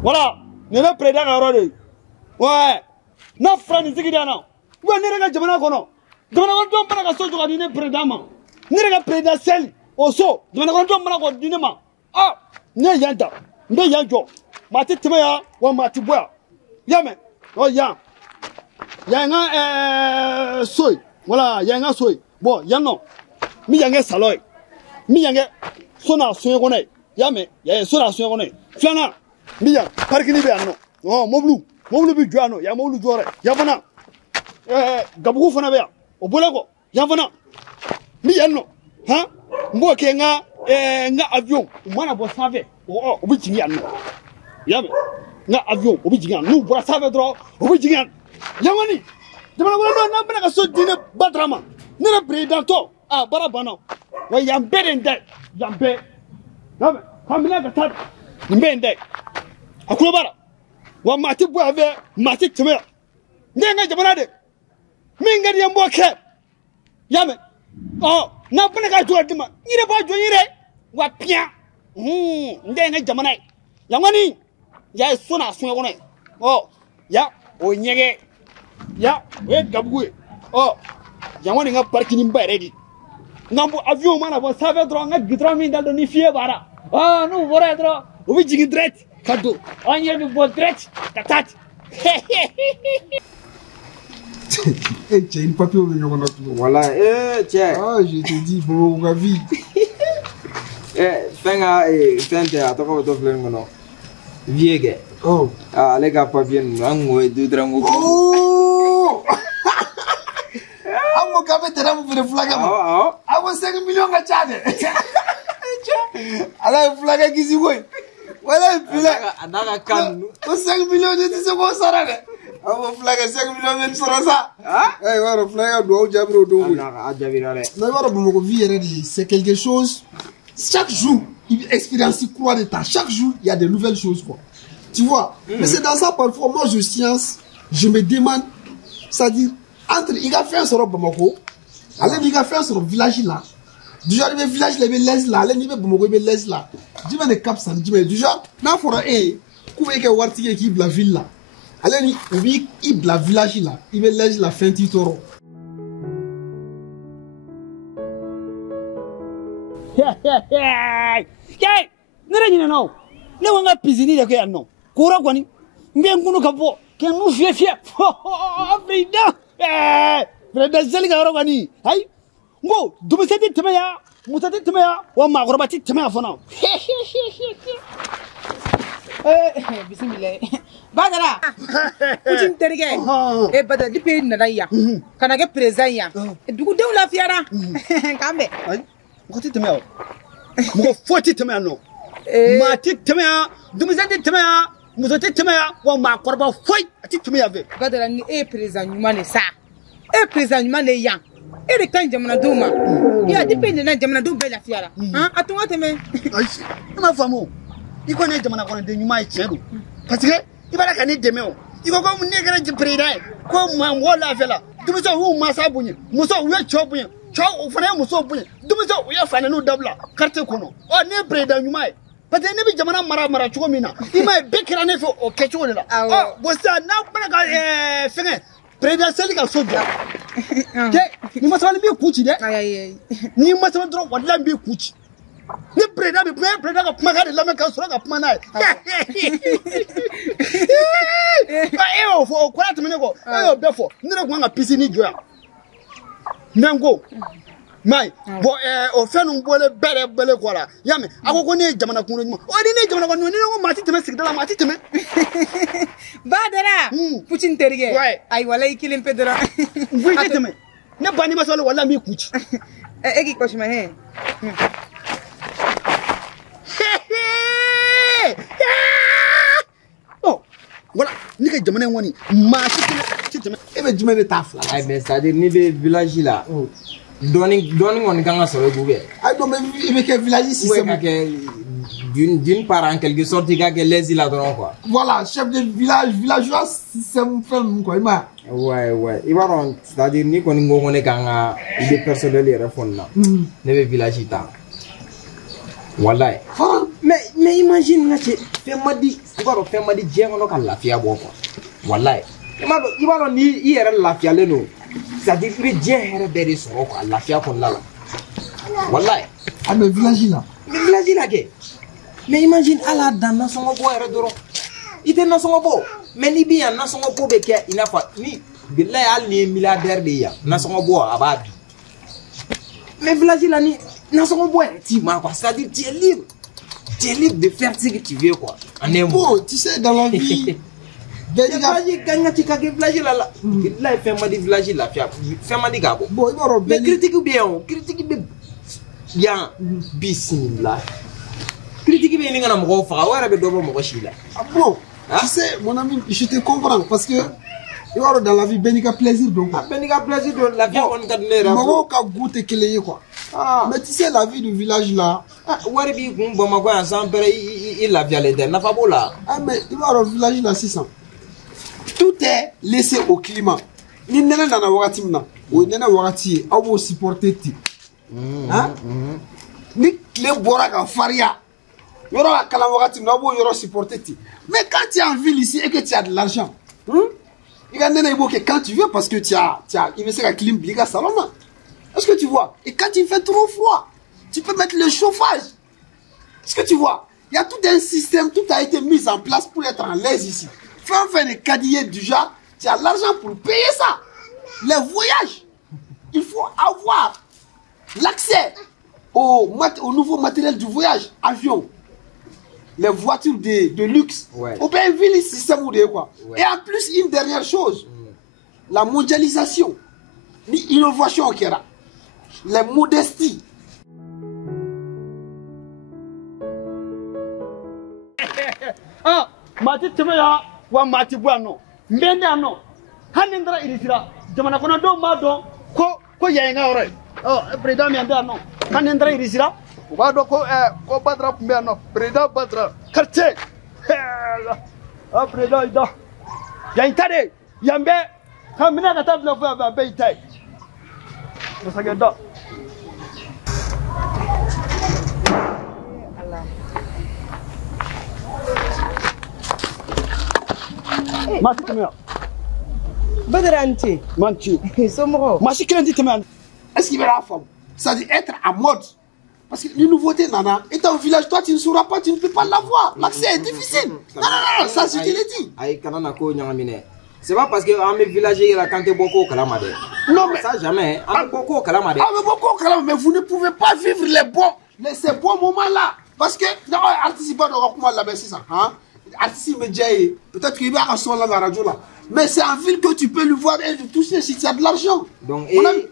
Voilà, ne le président Arode. Ouais, n'a frère ni Zigidana. Ouais, ne regarde Jamana Kono. Jamana Kono, on va se jouer à président. Ne regarde président Sel. Oso, Jamana Kono, on va se jouer ah, ne yanda, ne yanjo. Mati Timaya, ou Mati Boya. Yame, oh ya. Yanga soy. Voilà, yanga soy. Bon, yano. Mi yanga saloy. Mi yanga sona soy konay. Yame, ya sona soy konay. Flana. Miya, parkini be anno. Oh, moblu bi juano, ya moblu jore. Ya fana. Gabu fana be. O bolako, ya fana. Mi anno. Ha? Mbo ke nga avion, mana bo save. O bi jingi anno. Yame. Nga avion, o bi jingi anno. Bo save dro, o bi jingi anno. Yamani. Jamana ko na bana ka so dine badrama. Ne le président to. Ah, barabana. Wa yambe ndai. Yambe. Yame. Kamina ka tat. Mbende. Akulobara. Wa mati boave, mati teme. Ndenga jamana de. Minga di mboke. Yame. Oh, na bana ka tuwa dima. Ire ba jo ire. Wa pia. Ndenga jamana. Yamani. Ya sona sunga kone. Oh, ya o nyege. Ya, we gabwe. Oh. Yamani nga parking mba ready. Ngambo avion mana bo save dro nga gidro min dal do ni fie bara. Ah, no bora dro. Obi jigi direct. Kado. Anya bi bo direct. Tatat. Eh, tiens, une papier au milieu. Voilà, tiens. Ah, je te dis, bon, ma vie. Fenga, fente, à toi, tu fais un vieux. Oh. Ah, les gars, papier, nous avons deux dramos. Oh! Amo kafe tera mu fere flaga mo. Amo 5 millions ga chade. Ala flaga kisi boy. Wala pila. Adaga kan. O 5 millions de tise ko sarade. Amo flaga 5 millions men sorasa. Eh waro flaga do jabro do. Adaga ajabirare. Mais waro bu moko vie ready, c'est quelque chose. Chaque jour, il expérience croix de temps. Chaque jour, il y a de nouvelles choses quoi. Tu vois? Mais c'est dans ça parfois moi je science, je me demande, c'est-à-dire entre il a fait un sort Bamako, allez il a fait un sort village là. Du genre le village les laisse là, allez il Bamako il laisse là. Dis-moi les caps ça, dis-moi du genre na fora couver que warti qui la ville là. Allez il la village là, il me laisse la fin titoro. Kay, nere no. Ne wanga pisini de ko no. Kura kwani. Mbe ngunu kapo. Ke nu fie. Frida. Frida zeli ga ro kwani. Hay. Ngo, dumiseti temeya, musati temeya, wa magorobati temeya fona. Bismillah. Badara. Kucin terige. Badara dipe na daya. Kana ke président ya. Dugu dew la fiara. Kambe. Ay. Ngoti temeya. Ngo foti temeya no. Mati temeya, dumiseti temeya, musati temeya, wa magoroba foi ati temeya ve. Badara ni président nyumane sa. Président nyumane ya. Et quand jamana duma. Ya dipe na jamana dum be la fiara. Atunga teme. Ay. Ma famo. Iko ne jamana kono de nyuma chero. Parce que ibara kan deme o. Iko ko mun ne gara ji président ko ma ngola fela. Dumiso hu ma sabunye. Muso we chobunye. Cho fana muso bunye. Dumiso we fana no dabla. Carte kono. O ne président nyuma. Parce que ne bi jamana mara chuko mina. Ima be kira ne fo o kecho le la. Ah, bossa na bana ka fenge. Président seli ka soja. Ke ni masawali bi kuchi de. Ni masawali dro wadla bi kuchi. Ni président bi président ka kuma ka de lame ka sura ka kuma na. Ba fo ko la tumene ko. Be fo. Ni re ko nga pisi ni joya. Nango. Mai bo o fenu bole bele ko la. Yame akoko ni jamana kunu ni. O ni jamana kunu ni ngo mati teme sigdala mati teme. Badara. Pucin terige. Ay wala ikilim pedra. Ngui teme. Ne bani masawali wala mi kuchi. Egi koshma he. Oh, voilà, ni ka jamana woni ma titeme E be jumene tafla. Ay mais c'est-à-dire ni be village là. Doni on ganga solo bube. Ay do me be ke village système. D'une part en quelque sorte il y a que les îles là quoi. Voilà, chef de village, villageois système ferme quoi, ima. Ouais. Il va c'est-à-dire ni ko ngo ne ganga il est personnel les refon là. Ne be village ta. Wallahi. Mais imagine là, fais moi dit, tu vas faire moi dit, j'ai un la fia bon quoi. Wallahi. Il va ni hier la fia le no. Ça dit que j'ai un bébé sur quoi, la fia qu'on là. Wallahi. Ah mais village là. Mais village là que. Mais imagine à la dans son bois et redoro. Il était dans son bois. Mais ni bien dans son bois beke il n'a pas ni billahi al ni milliardaire de ya. Dans son bois ababi. Mais village là ni dans son bois tu m'as quoi, ça dit tu es libre. Tu es libre de faire ce que tu veux quoi. En un mot. Bon, tu sais dans la vie village gagne tu kage village là. Là il fait moi des village là fait moi des gabo. Bon, il va mais critique bien bismillah. Critique bien n'ingana mo fa wara be dobo mo shila. Ah bon, tu sais mon ami, je te comprends parce que il va dans la vie benika plaisir donc. Benika plaisir donc la vie on kadne ra. Mo ka goûter keleye quoi. Mais tu sais la vie du village là. Wara bi gumba mago ensemble il la vie à l'interne na fa bola. Mais il va au village là 600. Tout est laissé au climat. Ni nena na wakati mna. O nena wakati abo supporter ti. Ni le bora ka faria. Mais quand tu es en ville ici et que tu as de l'argent, quand tu veux parce que tu as est-ce que tu vois? Et quand il fait trop froid, tu peux mettre le chauffage. Est-ce que tu vois? Il y a tout un système, tout a été mis en place pour être en l'aise ici. Fais enfin des cadillers du genre, tu as l'argent pour payer ça. Les voyages, il faut avoir l'accès au nouveau matériel du voyage, avion. Les voitures de luxe. Au bien ville système ou de quoi. Et en plus une dernière chose, la mondialisation, l'innovation qui est là, les modesties. Ah, mati temaya wa mati buano. Mbende ano. Hanindra irisira. Jamana kono do mado ko yaenga ore. Oh, président mi anda no. Hanindra irisira. Wado ko badra kumbe no président badra quartier président ida ya intade yambe kamina kata bla fa ba itai musageda Masi kimia Badranti manchi somro masi kilenti teman Est-ce qu'il va la femme? Ça dit être à mode. Parce que les nouveautés, nana, et dans le village, toi, tu ne sauras pas, tu ne peux pas l'avoir. L'accès est difficile. Non, ça, je te l'ai dit. C'est pas parce que mes villagers, il a canté beaucoup au Kalamade. Non, mais. Ça, jamais. Beaucoup au Kalamade. Beaucoup au Kalamade, mais vous ne pouvez pas vivre ces bons moments-là. Parce que, non, artiste, pas de rockman là, mais c'est ça. Artiste, peut-être qu'il va à la radio là. Mais c'est en ville que tu peux lui voir et lui toucher si tu as de l'argent. Donc,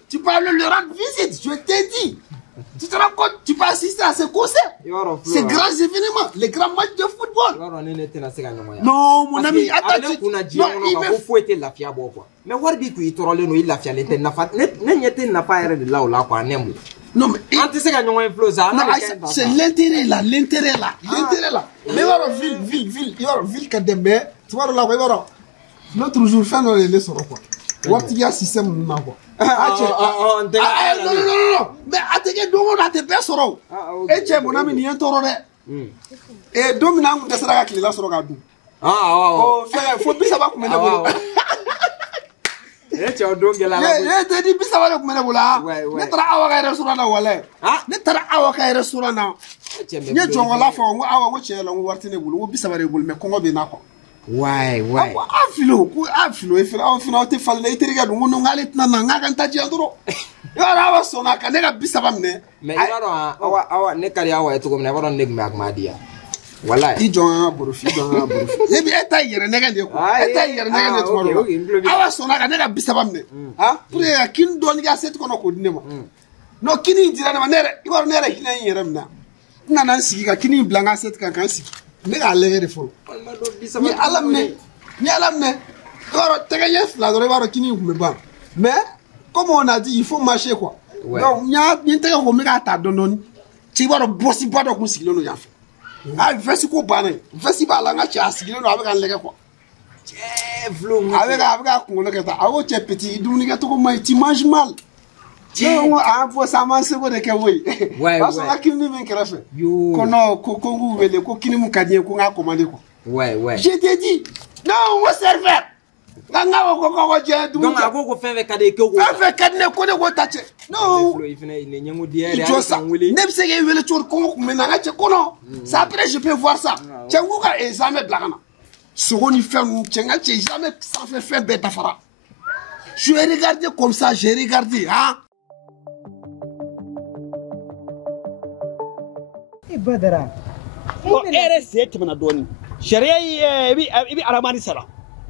tu peux aller le rendre visite, je t'ai dit. Tu te rends compte, tu peux assister à ces concerts, ces grands événements, les grands matchs de football. Non, mon ami, attends. Il faut être la fiable. Mais what do you tell me? Il a fait non, mais c'est l'intérêt là. L'intérêt là. Mais voilà, ville, quand tu vois là, l'autre jour, fin de l'année, c'est quoi? What il y a système non. Mais attends, donc on a des personnes. Et tu es mon ami, ni un taureau. Et dominant, on sera qui là sur le gadou. Faut plus savoir comment on est. Et tu as donc la. Tu dis plus savoir comment on est là. Ne tra awa restaurant là wala. Ne tra awa restaurant là. Ne jongo la fa on awa wo chela on wartine bulu wo bisa bare bulu me kongo be na ko. Ouais. Afilo, afilo te falle ite riga dungu no ngale tna ngaka ntaji anduro. Yara wa sona ka nega bisaba mne. Mais awa ne kari awa eto ko mne waro nek me akmadia. Wallahi. I jonga borofi. Ebi eta yere nega de ko. Eta yere nega de to. Awa sona ka nega bisaba mne. Pour ya kin doni ga set ko no ko dinema. No kini dira na nere, i waro nere kina yere mna. Nana sigi ka kini blanga set kan sigi. Mais à l'air de fol. Ni alamne. Mais comme on a dit, il faut marcher quoi. Donc il y a une telle communication donne. Tu vas bosser pas donc si l'on y a fait. Vas-y quoi baner. Vas-y pas là tu as si l'on avec un lega quoi. Avec qu'on le gata. Ah ouais petit, donc tu manges mal. Non, ah, pour ça, man, c'est quoi de Kawi? Ouais, Parce ouais. qu'on a qui nous vient faire. Yo. Kono, Kokongu, le Kokini Mukadien, qu'on a commandé quoi. Ouais, ouais. Je t'ai dit, non, on va servir. Nanga Kokoko, j'ai tout. Donc, à quoi qu'on fait avec Kade Koko? Avec Kadne, qu'on est taché. Non. Il fait une yango dière. Il doit ça. Même si il veut le tour Kongo, mais n'a pas Kono. Ça après, je peux voir ça. Tchangouka et jamais blagana. Seconde, il fait un tchenga, jamais sans faire bête à fara. Je vais regarder comme ça, j'ai regardé, hein. Eh, Badara. Oh, RSC, tu m'as donné. Chérie, ibi aramani sala.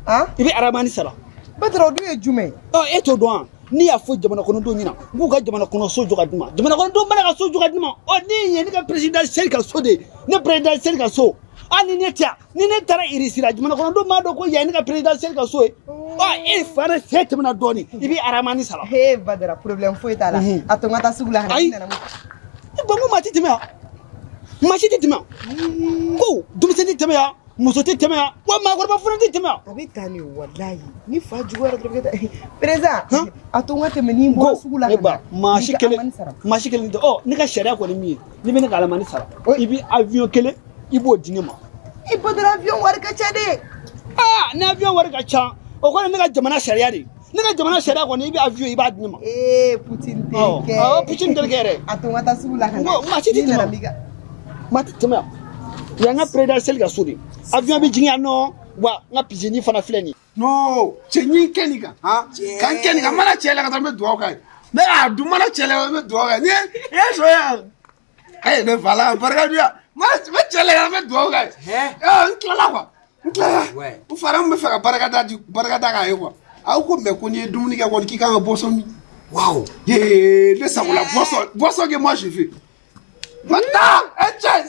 Hein? Ibi aramani sala. Badara, d'où est Jumé? Oh, et toi, doigt. Ni a foutu jamana kono doni na. Buka jamana kono so joga dima. Jamana kono do mana so joga dima. Oh, ni ka président Serika Sode. Ne président Serika So. Ani netia. Ni ne tara irisira jamana kono do ma do ko ya ni ka président Serika So. Oh, il fara fait mana doni. Ibi aramani sala. Hey, Badara, problème foi ta là. Atonga ta sugula hana. Ai. Bangu mati timea. Mati timea. Ko, dumiseni timea. Musote timea. Wa ma gorba funati timea. Abi tani wallahi. Ni fa juwara da Président. Atonga te meni bo sugula hana. Mashi kele. Oh, ni ka sharia ko ni mi. Ni be ni ka alamani sala. Ibi avion kele. Ibo dinema. Eh, Badara avion war ka chade. Ah, na avion war ka cha. O ko ni ka jamana sharia de. Ni ka jamana sharia ko ni ibi avion iba dinema. Eh, Putin te. Oh, Putin te kere. Atonga ta sugula hana. No, mashi timea. Mati timea. Ya nga président Serika Sode. Avion bi jinga no. Wa nga pizini fana fleni. Non, c'est ni Kenika, hein? Quand Kenika, mana chela quand me doit kai. Mais a du mana chela me doit kai. Ni, soya. Eh, ne voilà, barka dia. Mana me chela me doit kai. Ah, nkla quoi. Nkla. Ouais. Ou fara me faire barka da kai quoi. Ah, ko me ko ni dumuni ka ko ki kan bosso mi. Waouh. De ça la bosso que moi je fais. Maintenant,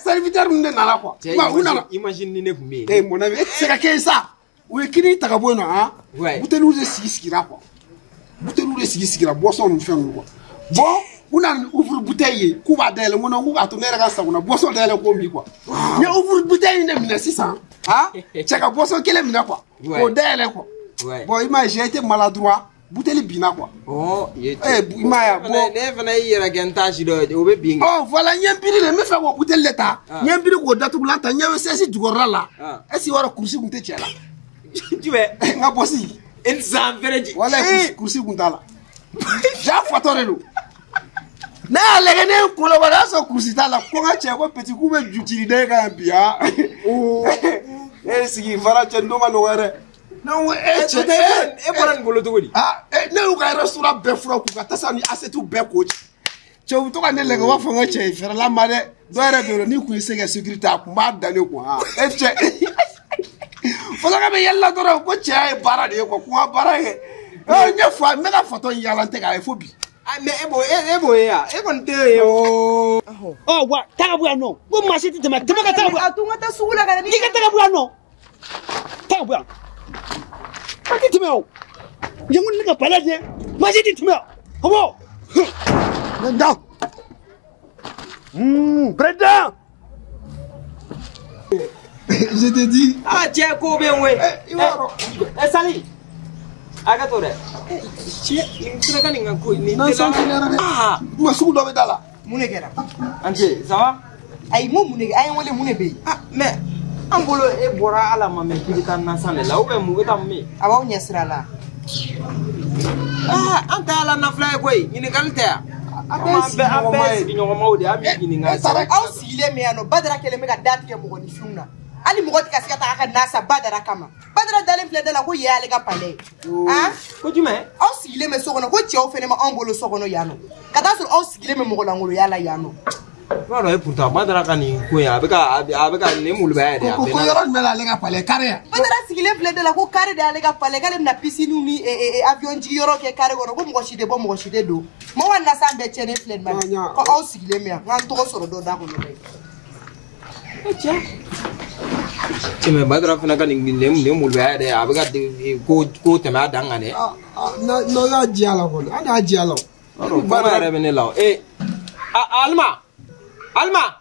serviteur nous nana quoi. Imagine ni ne kumé. Eh, mon ami, c'est que ça. Oui, qui n'est pas bon, hein? Ouais. Vous tenez ce qui quoi. Vous tenez ce qui la boisson nous fait quoi. Bon, on a ouvert bouteille, couva d'elle, on a ouvert ton air à ça, on a boisson d'elle combi quoi. Mais ouvre bouteille de 1600. Hein? C'est la boisson qu'elle aime quoi. Au d'elle quoi. Ouais. Bon, imagine, j'ai été maladroit. Bouteille bina quoi. Oh, il eh, Imaya, bon. Oh, voilà, il y a un pire de me faire quoi bouteille l'état. Il y a un pire de date là, il y a un cesse du gorra là. Est-ce qu'il y aura coursi ou t'es là? Tu veux? Nga bossi. Il s'en fait. Voilà, coursi ou t'as là. J'ai fattoré l'eau. Na les gars, collaboration coursi t'as là. Quand tu as un petit coup de d'utilité quand bien. Oh. Eh, si il va la no manouere. Non, ah, ne ou ka restaurant befro ku ka tasani asetu be coach. Chewu to ka ne lega wa fonga che fera la mare do era do ni ku sege sécurité ku ma dane ku ha. E che. Fola ka be yalla do ko che ay bara de ko ku bara he. Eh nya fa me ka photo yalla te ka e fobi. Ah mais ebo ya. E kon te yo. Oh, wa ta bu no. Go masiti tema ka ta bu. Atonga ta sugula hana. Ni ka ta bu no. Ta bu. Mati timeo. Yangu ni ka palade. Mati timeo. Homo. Nda. Président. Je te dis. Ah, tiens, ko bien ouais. Eh, Sali. Aga tore. Tiens, il se regarde n'importe quoi. Non, ça ne ah, moi sous do bedala. Mune kera. Ante, ça va? Ay mo mune ay wole mune be. Ah, mais Ambolo e bora ala mame kibita nasane la ube mu eta mi. Abaw nyesra la. Ah, anta ala na fly koy, ni kalte ya. Abe si nyoma mawde abi ni ngasa. Aw sigile me ano badara kele me ka dati ke mo ni fiuna. Ali mo gotika sikata aka nasa badara kama. Badara dalen fle dala ko yale ka pale. Ah, ko jume? Aw sigile me sokono ko chew fene ma ambolo sokono yano. Kata so aw sigile me mo ngolo yala yano. Voilà, et pourtant, badara kani ko ya abeka ne mulba ya de. Ko yoron mela le ka pale kare. Badara sigile fle dala ko kare de ale ka pale kale na piscine ni avion ji yoro ke kare gono ko mo shide bo mo shide do. Mo wan na sambe chene fle ma. Ko aw sigile me ngan to soro do da ko no. Cime badara fana kani ne mulba ya de abeka ko tema danga ne. No ya jiala ko. Ana jiala. Badara bene law. Eh Alma.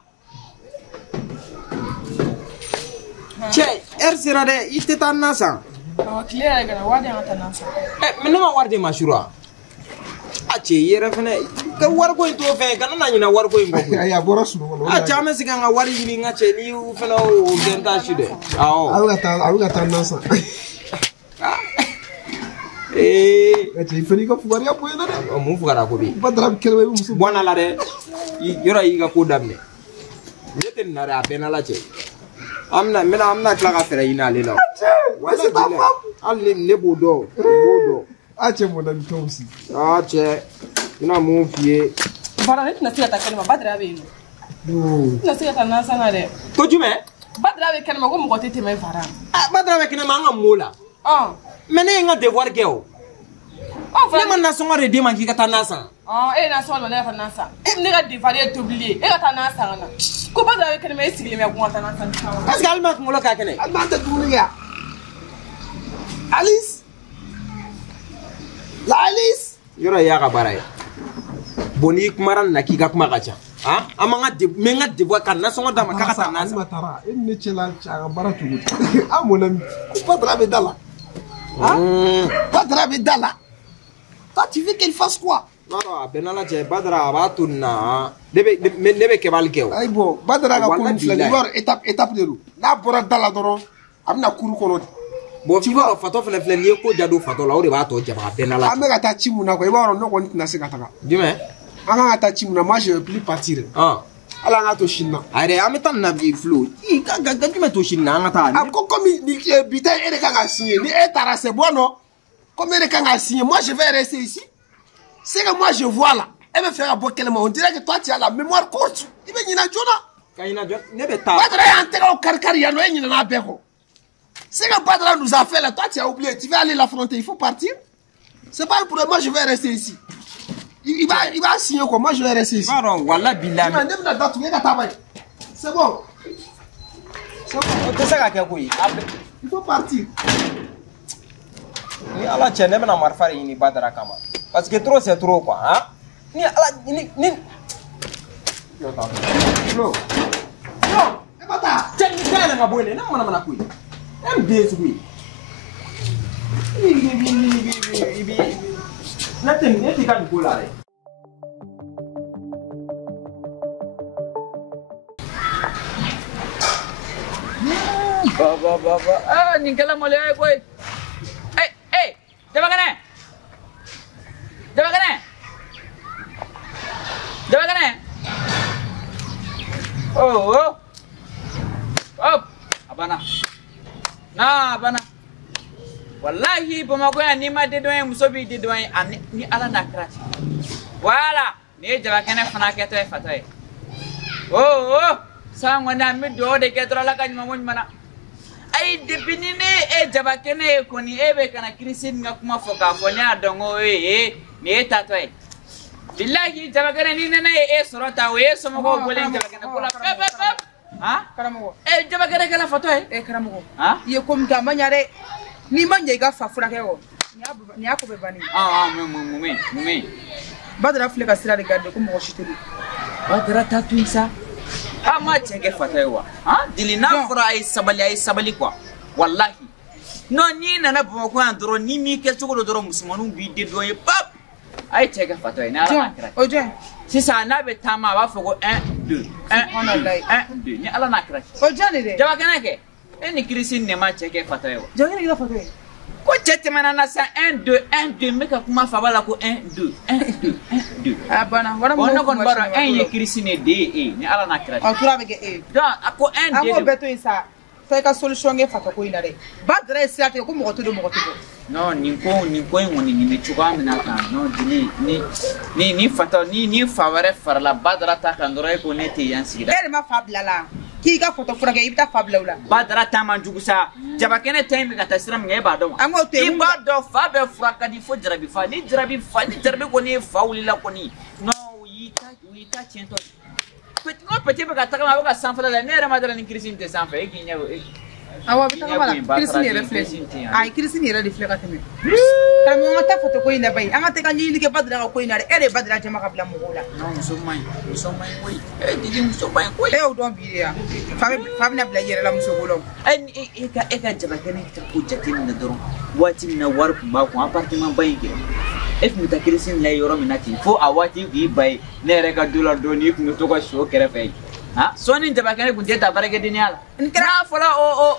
Che, sera de ite tanasa. Clear gana wadi anta nasa. Menema warde mashura. che yere fene ka war ko to fe kana na nyina war ko ngo ya bora sunu a chama siga nga wari ni nga che ni u fene o genta shide ao aluga ta nasa che fini ko fugari apo ina de o mu fugara ko bi badra kelwe musu bona la de yoro yi ga ko damne yeten na ra bena la che amna kla ka fere ina le la wala ta fam al le bodo ache mon ami toi aussi ache ina mu fie bara ne na siya ta kalma badra be no na siya ta na sana de ko jume badra be kalma ko mo ko tete me fara badra be kina ma nga mola mene nga devoir geo ne man na songa re de man ki kata nasa na songa le fa nasa ne ga devoir et oublier e ga ta nasa na ko badra be kalma e sigile me ko ta nasa parce que alma ko lo ka kene alma ta duniya Alice la Alice yoro ya ga baray boni kumaran na ki ga kuma ga cha amanga de menga de voix kan na songa dama ka ta na alma tara en ne chela cha bara tugut amona ko padra be dala padra be dala toi tu veux qu'elle fasse quoi non benala che badra abatuna debe ke balkeo ay bo badra ga ko flani war étape de roue na bora dala doron amna kuru kono bon tu vois fato fele fele ko jado fato la o de ba to jaba benala amega ta chimuna ko ibaro no ko ntina se kataka dime anga ta chimuna moi je veux plus partir ala nga to shinna are ameta na bi flow I ga dime to shinna nga ta ko komi ni bita ere kanga signer ni etara c'est bon non comme ere kanga signer moi je vais rester ici c'est que moi je vois là elle veut faire un beau calme on dirait que toi tu as la mémoire courte il veut nyina jona kayina jona ne be ta badra antega o karkar ya no nyina na beko. C'est que Badra nous a fait là, toi tu as oublié, tu vas aller l'affronter, il faut partir. C'est pas le problème, moi je vais rester ici. Il va signer quoi, moi je vais rester ici. C'est bon. Il faut partir. Ni ala che ne bena marfari ni Badra kama. Parce que trop c'est trop quoi, hein? Ni ala ni yo ta. Non. E bata. Che ni tele ngabone, na mana kui. Days we nothing can go like baba ningkala mole koi jaba kane oh abana na bana wallahi bamako ya ni ma de doyen musobi de doyen ni ala na krati wala ni jaba kana fana ke to fatay sangwa na mi do de ke to la kan mamon mana ai de binine jaba kana ko ni ebe kana krisin nga kuma foka fonya dongo ni tatay billahi jaba kana ni na sorota somo ko golen jaba kana kula karamogo jaba kere kala foto karamogo ye kom ga manyare ni manye ga fa fura ke o ni akobe bani mumi badra fle ka sira de garde ko mo shitelu badra tatuisa ma chenge foto wa dilina fura ay sabali kwa wallahi no ni na bo ko andro ni mi ke tsugo doro musmanu bi de do ye pap ay chenge foto na ala nakra oje si sa na be tama ba fogo 1 2 1 2 ni ala nakra oje ne de jaba kana ke eni krisin ne ma cheke foto yo jogi ne ga foto ko chete manana sa 1 2 meka kuma fa bala ko 1 2 abana wala mo ko bara en ye krisin de ni ala nakra tura be ke da ako 1 2 amo beto isa sai ka solution ge foto ko ina de badra siate ko mo to no ni ko ngoni ni chuga mina ka no dili ni foto ni favore far la badra ta kan dore ko ne te yansida ere ma fabla la ki ka foto fura ke ibta fabla ula badra ta man jugusa jaba kene time ga tasram nge ba do amo te ba do fa be fura ka di fo jarabi fa ni jarabi ko ni fauli la ko ni no yita chento petit be ga ta ma ba san fa la ne re ma dara ni krisin te san fa e ki nyawo awa bitanga mala krisini reflex ay krisini reflex ka teme kala mo ngata foto ko ina bay anga te kan yili ke badra ko ina ere badra jama ka bla mo gola non so mai koy didi so mai koy o don bi ya fami na bla yere la muso golo e ka jaba gane ta ko jatin na doron wati na war ba ko appartement bay ke e kun ta Christine la yoro minati fo awati gi bay ne reka dula doni kun to ko show kere fe ha soni jabakene kun ta barake diniala nkra fola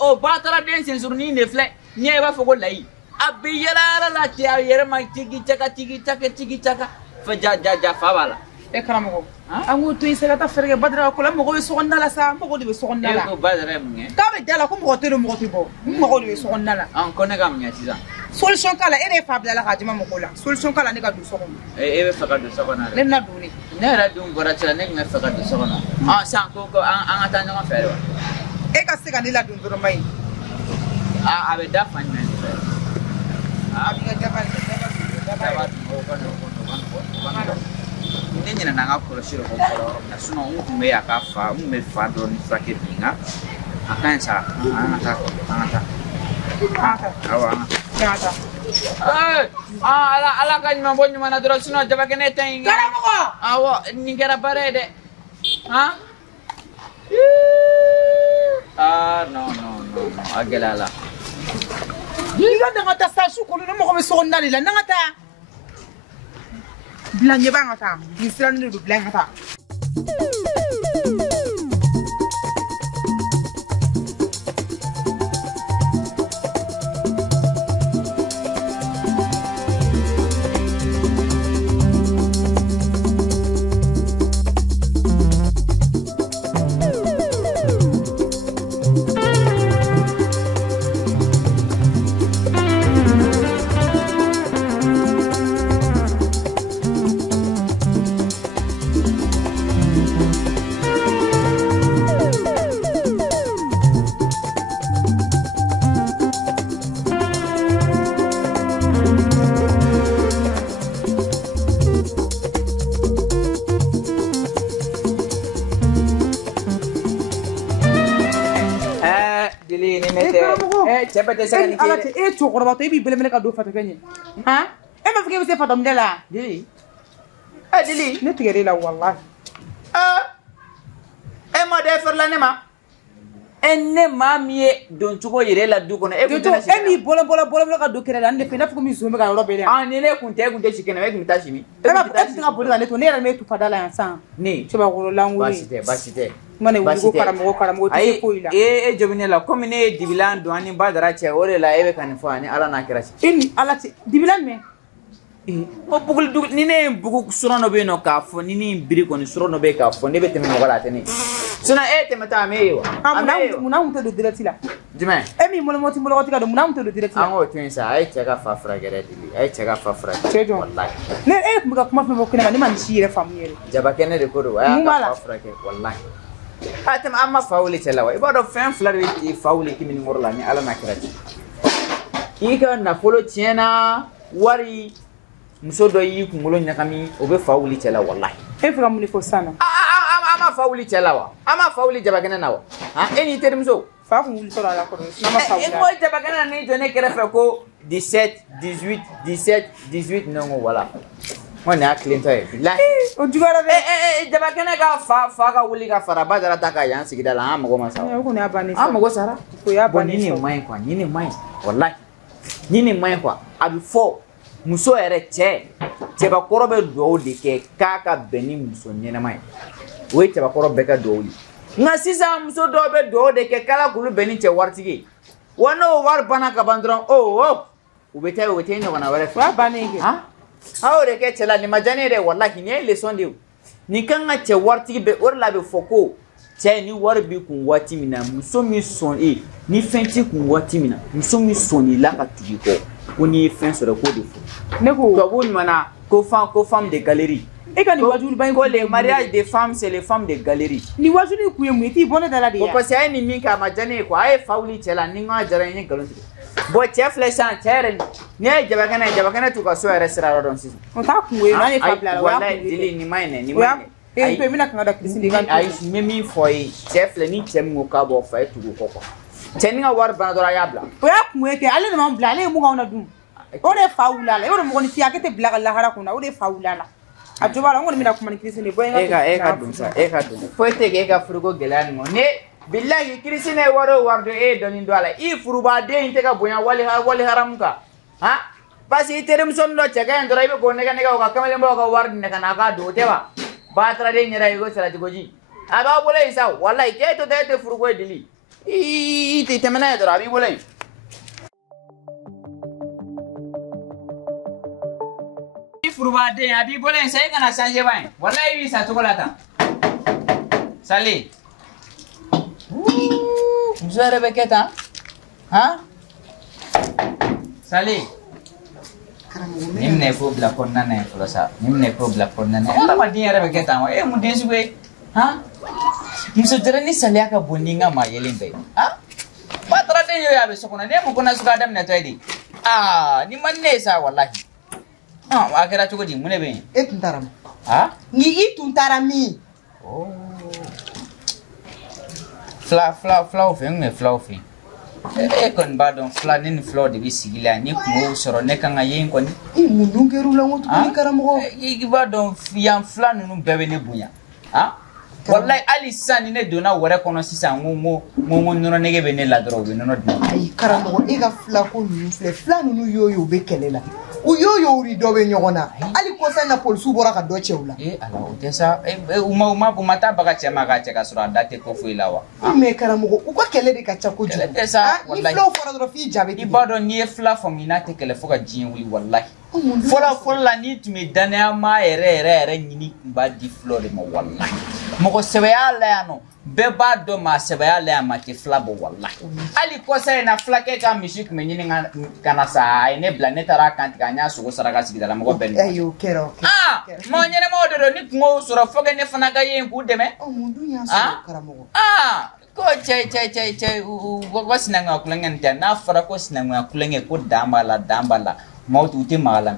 o batara den sensurni ne fle ni e ba fo ko lai abi yara la ti yere ma tigi chaka fa ja fa bala e karamo angu to isela ta ferge badra ko la mo go so ndala sa mo go de so ndala ko badra munge ka be dala ko mo go telo mo go tibo mo go de so ndala an ko ne gam nya tiza solution kala ere fa bla la hajima mo ko la solution kala ne ka du so ko e be fa ka du so ko na le na du ni ne ra dum bora tla ne me fa ka du so ko na san ko an ata nya fere wa e ka se ka ni la dum do mai abe da fan men abi ga da ba Nenya na ngakolo shiro ko kolo na suno umume akafa umume fado ni frake binga akansa anata awa nyata ala kan mabonyo mana dro suno jabakene tenga karamo ko awo ningera barede no agelala Ila ngata sa shukulu no mo ko so ndali la ngata Blanye ba ngata ni sira ni du blanye ngata Cepete sa ni ala te e chokoro ba to ibi bele ka do fata kenye ha e ma fike se fata mdela dili ne tigere la wallahi e ma de ferla ne ma enne ma miye don chugo yire la du kono e to e mi bola ka do kere la ne fe na fuko mi zo me ka robe le ni ne kunte shikene me kunta shimi e ma ka bola ne to ne ra me tu fada la yansan ni cheba ko langu basite mane wugo karamo te ko ila jobine la comme ne dibilan do ani badara che ore la ebe kan fo ani ala na kirachi inni ala ti dibilan me o bugul dug ni ne bugu surono be no ka fo ni ni biri ko ni surono be ka fo ne be temi wala tani suna te mata me yo muna muto do diretila jime mi mo moti mo loti ka do muna muto do diretila ango twinsa ai chega fa fragere dili ai chega fa fragere chejo wallahi ne kuma kuma fe bokina ni man shire famiyere jabakene de kodo ai fa fragere wallahi atem amma fawli talawa ibado fen flare ti fawli kimin morla ni ala nakirati ika na folo tiena wari muso do yi kungulo nyakami obe fawli tala wallahi e fura muni fo sana ama fawli talawa ama fawli jabagana nawa eni termso fa ko wuli sora la ko nama fawli e mo jabagana ni jone kere fe ko 17 18 non wala Mwana ya Clinton billahi ojugara de jabakene ka fa ka wuli ka fara badara ta ka yan sigida la amago masa ko ne abani amago sara ko ya bani ni mai kwa ni mai wallahi ni mai kwa abi fo muso ere che ba korobe do de ke kaka beni muso nyene mai we che ba korobe ka do wi nga sisa muso do be do de ke kala kulu beni che wartigi wono war bana ka bandron ubete no bana wale fa bani ke ha awre ke chela ni majanere wallahi ni leçon de ni kanga che wartigi be orla be foko che ni war bi kun wati mina muso mi son ni fenti kun wati mina muso mi soni la ka tugi ko woni fen so ko de fo ne ko to woni mana ko femme de galerie e ka ni wajuli ban ko les mariages des femmes c'est les femmes de galerie ni wajuli ku yemu ti bonne dala de ya ko sai ni min ka majane ko ay fawli chela ni nga jara ni galon bo chef les chan tere ni jabakana tu ka so restaurant don sis on ta ku we na ni fabla wala dili ni maine e pe mina kan da krisindi kan ay memi foi chef le ni chem ngo ka bo fa tu ko ko teninga war ba dora yabla o ya ku ke ale no bla ale mu ga ona dum o de faula la o mo ni fiya ke te bla la hara kuna o de faula la ajoba la ngoni mina kuma ni krisindi bo eka dum sa eka dum foi te ke ka frugo gelani mo ne billahi krisine waro wardo doni ndwala I furuba de inte ka bonya wali haramka ha parce que tere muso ndo cheka ndora ibe ko nega nega ka kamele mbo ka war ne kana ka do teba ba tra de nyira igo sala tigoji aba bole isa wallahi ke to de furgo dili te temena ndora abi bole furba de abi bole sai kana sanje bai wallahi wi sa to kolata sali mzere beketa ha sali nimne ko bla konna ne fulasa nimne ko bla konna ne ala madi yare beketa ma mu desu be ha msudere ni sali aka boninga ma yelimbe ha patra de yo yabe sokona ne mo kona suka dam ne toidi ni manne sa wallahi akira chukudi mune be tuntaram ha ni tuntarami oh fla ofeng fla ofeng kon badon fla nin flo de bisigila ni ko soro ne kan ayen kon mundungeru la ngotu ni karamo yi badon yan fla nunu bebe ne bunya wallahi ali sani ne dona wore kono sisa ngo nuno ne gebe ne la dro be nono dina ay karamo iga fla ko ni fla nunu yoyo be kelela u yoyo uri dobe nyogona ali ko sana polsu bora ka do chewla ala utesa uma mata baga chema ga cheka sura date ko fuilawa me karamo u ko kele de ka chako ju utesa wallahi ni flo fora do fi jabe ibado ni fla fomina te kele foga jin wi wallahi fola ni tumi dana ma ere nyini ba di flo de mo wallahi mo sebe ala no beba do ma sebe ala ma ke flabo wallahi ali ko sai na flake ka mishik menyini kana sa ene planeta ra kan tiganya sugo saraka sigidala mo ben ayo kero mo nyene mo do ni ngo sura foga ne fana ga yen ku deme mundu ya so karamo ko che go sinanga kulengen ta na fara ko sinanga kulenge ko dambala mo tu te malam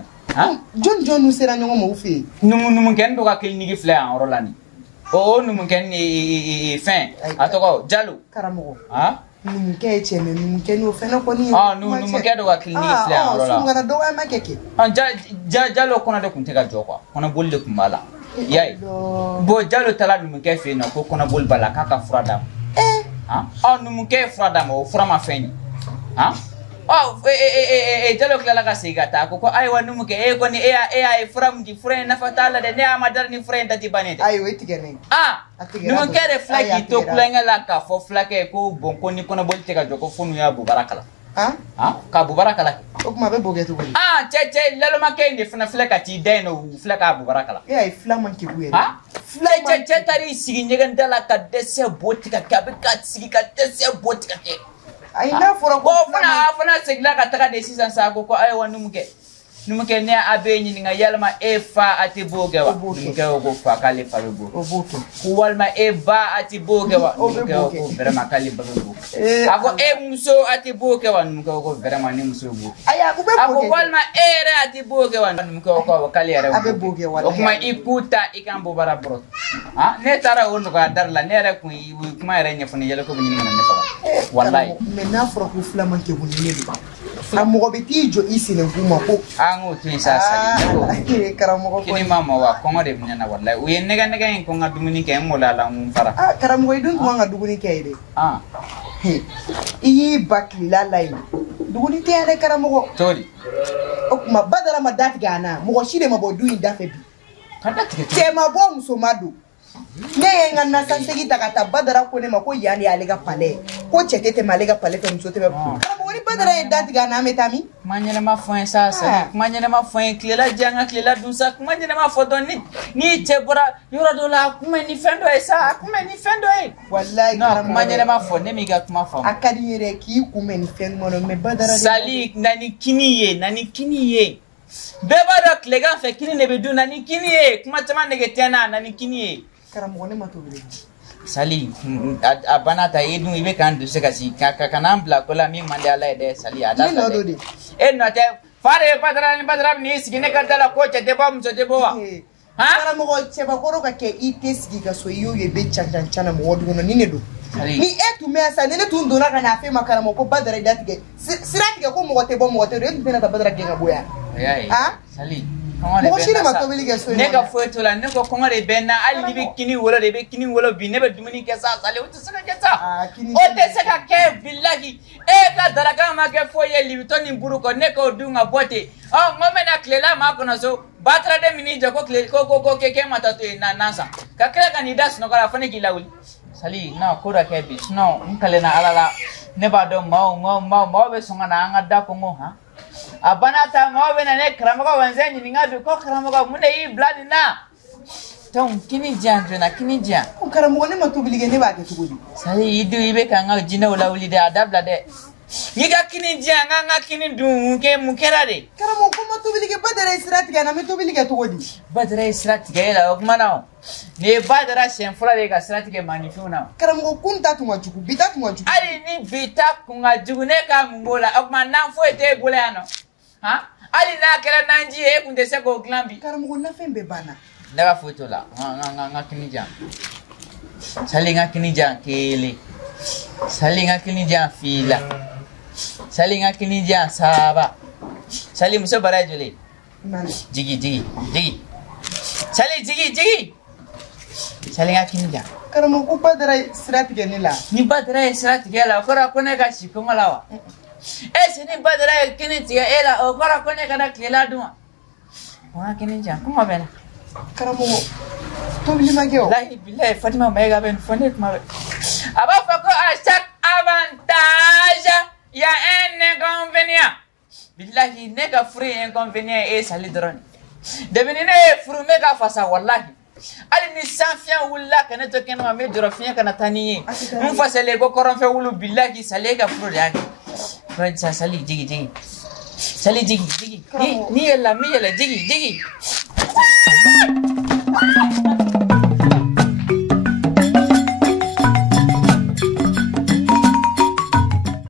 John nu sera nyongo mo fi numu ken do ka kliniki fle en rolani numu ken fin atoko jalo karamo numu ke cheme numu ken o fena ko ni numu ke do ka kliniki fle en rolani ngara do ma keke jalo kona de kunte ka joko kona bolle kumala yai bo jalo tala numu ke fi no ko kona bol bala kaka furada numu ke furada mo furama fenyi jalo kala ka sigata ko ay wanu muke ko ni from di friend na fatala de ne amadar ni friend ati banete ay wait gene no ke reflect to kulenga la ka fo flake ko bon ko ni kono bolte ka joko funu ya bu barakala ka bu barakala o kuma be bogeto ko che lelo make ni funa flaka ti deno flaka bu barakala ay flaman ki buye che tari sigi nyegan dala ka dese botika ka be ka sigi ka dese botika ke ay na fora ko fana segla ka taka de sisan sa ko ay wanu muke ne abe ni nga yalma fa ati bogewa muke go fa kale fa go ko walma ba ati bogewa muke ko vraiment kale ba go ako muso ati bogewa muke ko vraiment ni muso go aya ko be ako walma re ati bogewa muke ko kale re abe bogewa o kuma ikuta ikambo bara brot ne tara wono ka darla ne re ku kuma re nyefuni yelo ko ni ngana ne fa wallahi me na fora ko flaman ke bunni ne ba mo be ti jo isi ne kuma ko angu tin sasa ni karamo ko kini mama wa ko ngade bunyana wallahi uye nega en ko ngadumuni ke mo la mum fara karamo idun ko ngaduguni ke ide iyi bakli la lay duguni te ale karamo ko tori o kuma badara madat gana mo shire mabodu inda fe bi kada tike te mabo musomadu ne ngana sansegi takata badara ko ne mako yani alega pale ko chetete malega pale fe musote be karamo woni badara e dat gana metami manyele ma fon sasa manyele ma fon klela janga klela dusa manyele ma fodon ni tebora yoro dola kuma ni fendo esa kuma ni fendo wallahi karamo manyele ma fon ne mi ga kuma fon akadi yere ki kuma ni fendo no me badara sali nani kiniye beba dok lega fe kini ne bedu nani kiniye kuma tama negetena nani kiniye karamo ne matobele sali abana ta edu ibe kan du se kasi kanam bla kola mi mande ala de sali ada no do de no te fare padra ni sigine kadala ko te bam so te bowa karamo ko cheba koro ka ke itesgi ga so yo ye be chana mo wodu no ni ne do ni etu me asa ne tu ndona kana fe makaramo ko badara datige sirati ga ko mo te bo mo te re tu na badara ga boya sali Mɔgɔ si de ma tobili kɛ so in ne ka foyi t'o la ne ko kɔngɔ de bɛ n na hali n'i bɛ kini wolo de i bɛ kini wolo bi ne bɛ dumuni kɛ sa sale o tɛ se ka kɛ sa o tɛ se ka kɛ bilahi e ka daraka ma kɛ foyi ye libitɔ ni buru kɔ ne k'o dun ka bɔ ten ɔ n ko n bɛna tilela maa kɔnɔ so batara de min jɔ ko tile ko k'e ma taa to yen na san ka tila ka n'i da sunɔgɔ la fo ne k'i lawuli sali n'a ko dɔ kɛ bi sinon n kalenna ala la ne b'a dɔn maaw bɛ sɔn ka na an ka da kɔngɔ han a banna ta maaw bɛ na ne karamɔgɔ wɛnsɛn ɲininka bi ko karamɔgɔ mun de y'i bila nin na donc kini diyan joona kini diyan karamɔgɔ ne ma tobili kɛ ne b'a kɛ cogo di sali i dun i bɛ ka n ka jinɛw lawuli dɛ a dabila dɛ i ka kini diyan n ka kini dun mun kɛra de karamɔgɔ ko ma tobili kɛ Badara ye sira tigɛ na n bɛ tobili kɛ cogo di Badara ye sira tigɛ e la o kuma na o nin ye Badara siɲɛ fɔlɔ de ye ka sira tigɛ maaninfinw na karamɔgɔ kun ta tun ka jugu bi ta tun ka jugu hali ni bi ta kun ka jugu ne ka mun b'o la o tuma nan foyi t'e bolo yan nɔ han hali n'a kɛra nanji ye e kun tɛ se k'o dilan bi karamɔgɔ nafɛn bɛɛ banna ne ka foyi t'o la n ka kini diyan sali n ka kini diyan kelen sali n ka kini diyan fila sali n ka kini diyan saba sali muso bara ye joli jigi sali jigi sali n ka kini diyan karamɔgɔ ko Badara ye sira tigɛ ne la ni Badara ye sira tigɛ la o kɔrɔ ko ne ka si kɔngɔ la wa ese ni Badara ye kini tigɛ e la o kɔrɔ ko ne kana tilela dun wa o ka kini diyan kɔngɔ bɛ na karamɔgɔ tobili ma kɛ o lahi bilahi Fatima Mayiga bɛ nin fɔ ne kuma bɛ a b'a fɔ ko à chaque avantage il y a un inconvénient bilahi ne ka furu ye inconvénient ye e sali dɔrɔn depuis ni ne ye furu n bɛ ka fasa wallahi hali ni san fiɲɛ wulila ka ne to kɛnɛma n bɛ jɔrɔ fiɲɛ kana taa ni ye n fasalen ko kɔrɔnfɛ wulu bilahi sali e ka furu de y'a kɛ sali jigi sali jigi n'i yɛlɛla n bɛ yɛlɛ jigi